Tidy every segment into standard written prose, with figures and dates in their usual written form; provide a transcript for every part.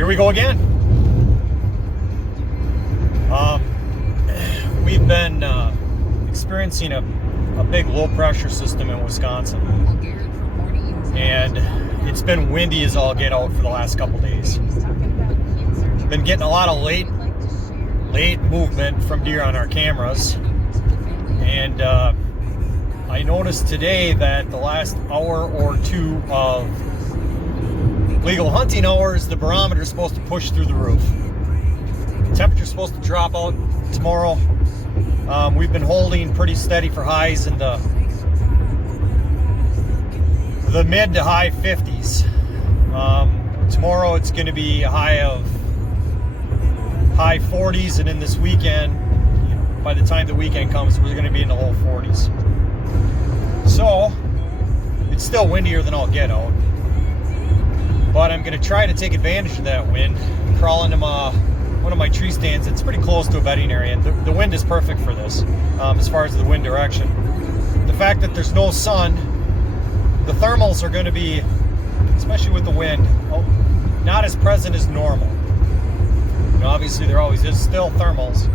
Here we go again. We've been experiencing a big low pressure system in Wisconsin, and it's been windy as all get out for the last couple days. Been getting a lot of late movement from deer on our cameras, and I noticed today that the last hour or two of legal hunting hours, the barometer is supposed to push through the roof. Temperature's supposed to drop out tomorrow. We've been holding pretty steady for highs in the mid to high 50s. Tomorrow it's going to be a high of high 40s, and in this weekend, by the time the weekend comes, we're going to be in the low 40s. So it's still windier than all get out, but I'm going to try to take advantage of that wind, crawl into one of my tree stands. It's pretty close to a bedding area, and the wind is perfect for this as far as the wind direction. The fact that there's no sun, the thermals are going to be, especially with the wind, not as present as normal. Obviously there always is still thermals,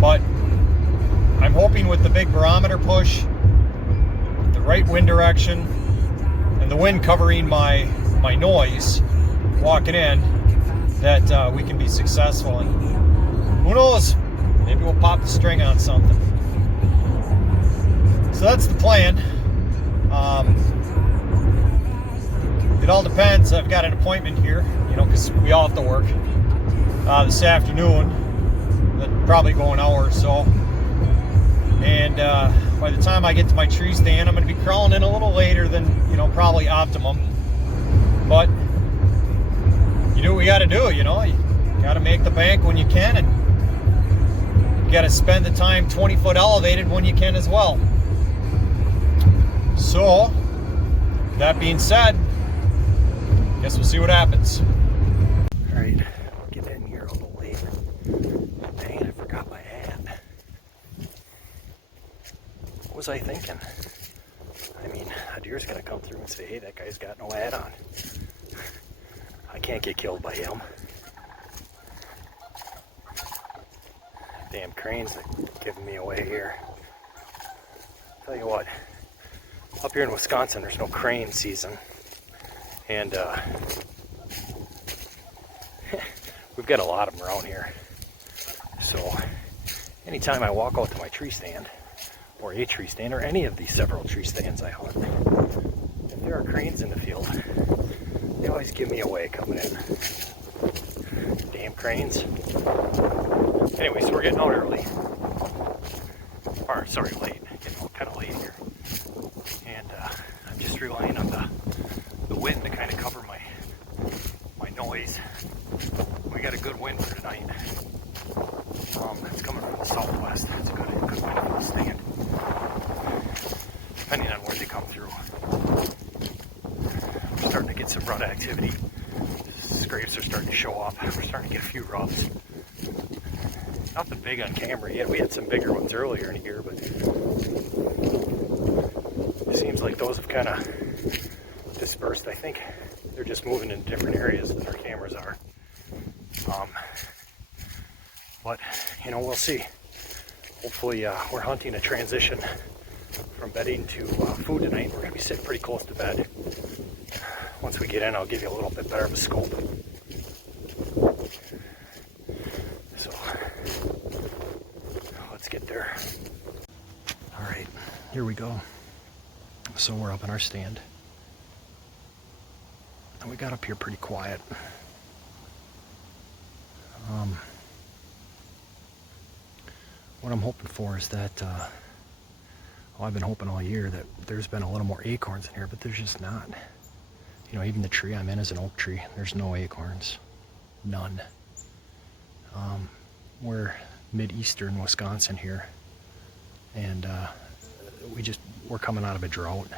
but I'm hoping with the big barometer push, the right wind direction, and the wind covering my noise walking in, that we can be successful. And who knows, maybe we'll pop the string on something. So that's the plan. It all depends. I've got an appointment here, because we all have to work this afternoon. That'll probably go an hour or so. And by the time I get to my tree stand, I'm going to be crawling in a little later than, probably optimum. But you do what you got to do, You got to make the bank when you can, and you got to spend the time 20 foot elevated when you can as well. So, that being said, guess we'll see what happens. All right, get in here a little later. Dang it, I forgot my hat. What was I thinking? I mean, a deer's gonna come through and say, hey, that guy's got no hat on. I can't get killed by him. Damn cranes are giving me away here. Tell you what, up here in Wisconsin, there's no crane season. And we've got a lot of them around here. So anytime I walk out to my tree stand, or a tree stand, or any of these several tree stands I hunt, if there are cranes in the field, they always give me away coming in. Damn cranes. Anyway, so we're getting out early. Or, sorry, late. Getting kind of late here. And I'm just relying on the wind to kind of cover my noise. We got a good wind for tonight. It's coming from the southwest. It's a good wind for the stand. Depending on where they come through. We're starting to get some rut activity. Scrapes are starting to show up. We're starting to get a few rubs. Nothing big on camera yet. We had some bigger ones earlier in the year, but it seems like those have kind of dispersed. I think they're just moving in different areas than our cameras are. But, we'll see. Hopefully, we're hunting a transition from bedding to food tonight. We're going to be sitting pretty close to bed. Once we get in, I'll give you a little bit better of a scope. So, let's get there. All right, here we go. So we're up in our stand. And we got up here pretty quiet. What I'm hoping for is that, I've been hoping all year that there's been a little more acorns in here, but there's just not. Even the tree I'm in is an oak tree. There's no acorns. None. We're mid-eastern Wisconsin here, and we're coming out of a drought.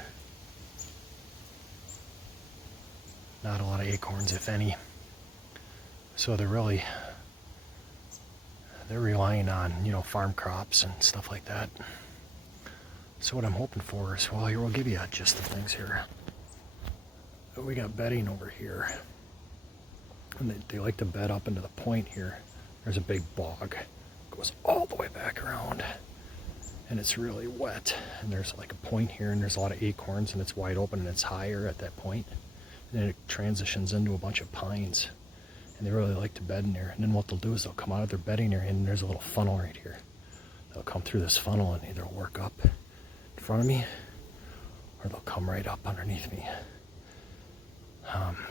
Not a lot of acorns, if any. So they're relying on, farm crops and stuff like that. So what I'm hoping for is, well, here, we'll give you a gist of things here. We got bedding over here. And they like to bed up into the point here. There's a big bog, goes all the way back around, and it's really wet. And there's like a point here, and there's a lot of acorns, and it's wide open, and it's higher at that point. And then it transitions into a bunch of pines, and they really like to bed in there. And then what they'll do is they'll come out of their bedding area, and there's a little funnel right here. They'll come through this funnel and either work up in front of me, or they'll come right up underneath me.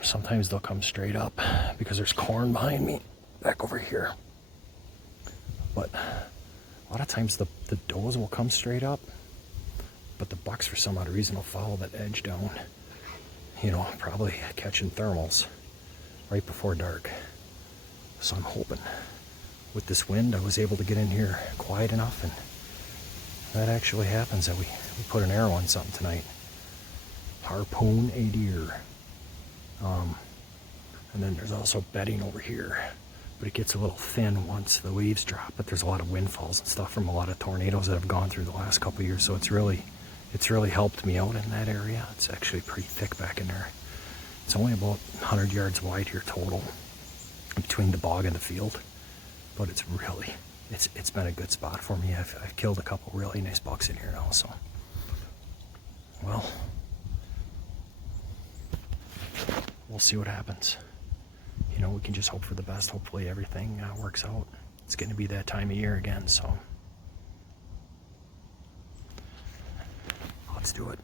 Sometimes they'll come straight up because there's corn behind me back over here. But a lot of times the does will come straight up, but the bucks for some odd reason will follow that edge down, you know, probably catching thermals right before dark. So I'm hoping with this wind I was able to get in here quiet enough, and that actually happens, that we put an arrow on something tonight. Harpoon a deer. And then there's also bedding over here, but it gets a little thin once the leaves drop. But there's a lot of windfalls and stuff from a lot of tornadoes that have gone through the last couple of years, so it's really helped me out in that area. It's actually pretty thick back in there. It's only about 100 yards wide here total between the bog and the field, but it's been a good spot for me. I've killed a couple really nice bucks in here now, so well, we'll see what happens. You know, we can just hope for the best. Hopefully everything works out. It's going to be that time of year again, so let's do it.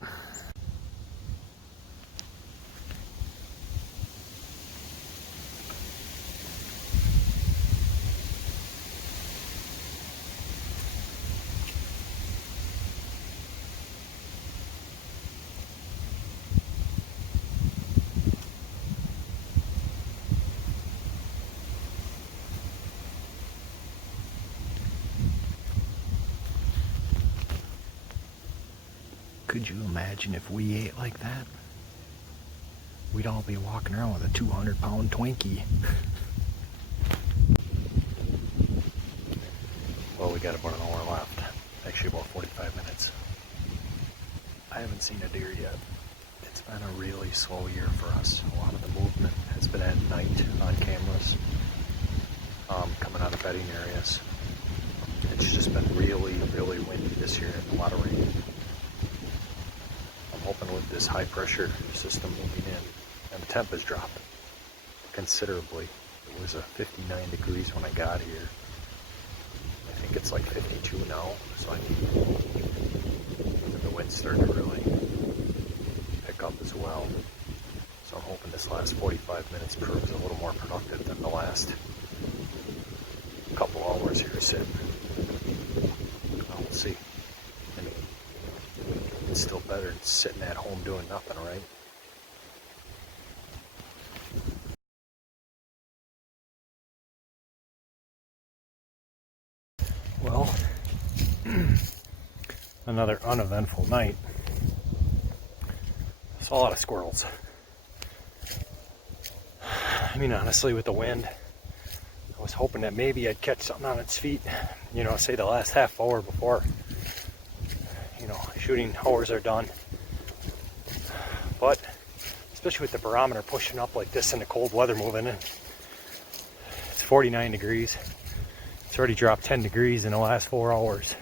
Could you imagine if we ate like that? We'd all be walking around with a 200-pound Twinkie. Well, we got about an hour left. Actually, about 45 minutes. I haven't seen a deer yet. It's been a really slow year for us. A lot of the movement has been at night on cameras, coming out of bedding areas. It's just been really, really windy this year and a lot of rain. Hoping with this high pressure system moving in, and the temp has dropped considerably. It was 59 degrees when I got here. I think it's like 52 now, so I think the wind's starting to really pick up as well. So I'm hoping this last 45 minutes proves a little more productive than the last couple hours here sitting. We'll see. I mean, it's still better than sitting at home doing nothing, right? Well, another uneventful night. Saw a lot of squirrels. I mean, honestly, with the wind, I was hoping that maybe I'd catch something on its feet, you know, say the last half hour before, you know, shooting hours are done. But especially with the barometer pushing up like this and the cold weather moving in, it's 49 degrees. It's already dropped 10 degrees in the last 4 hours.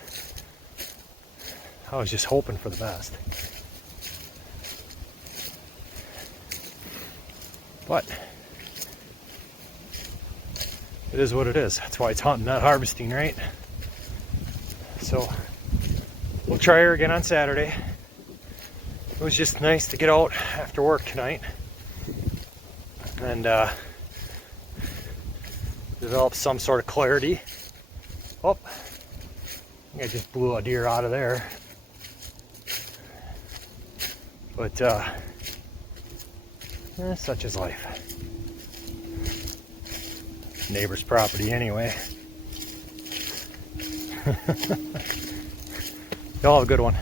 I was just hoping for the best. But it is what it is. That's why it's hunting, not harvesting, right? So we'll try her again on Saturday. It was just nice to get out after work tonight and develop some sort of clarity. Oh, I think I just blew a deer out of there. But such is life. Neighbor's property anyway. Y'all have a good one.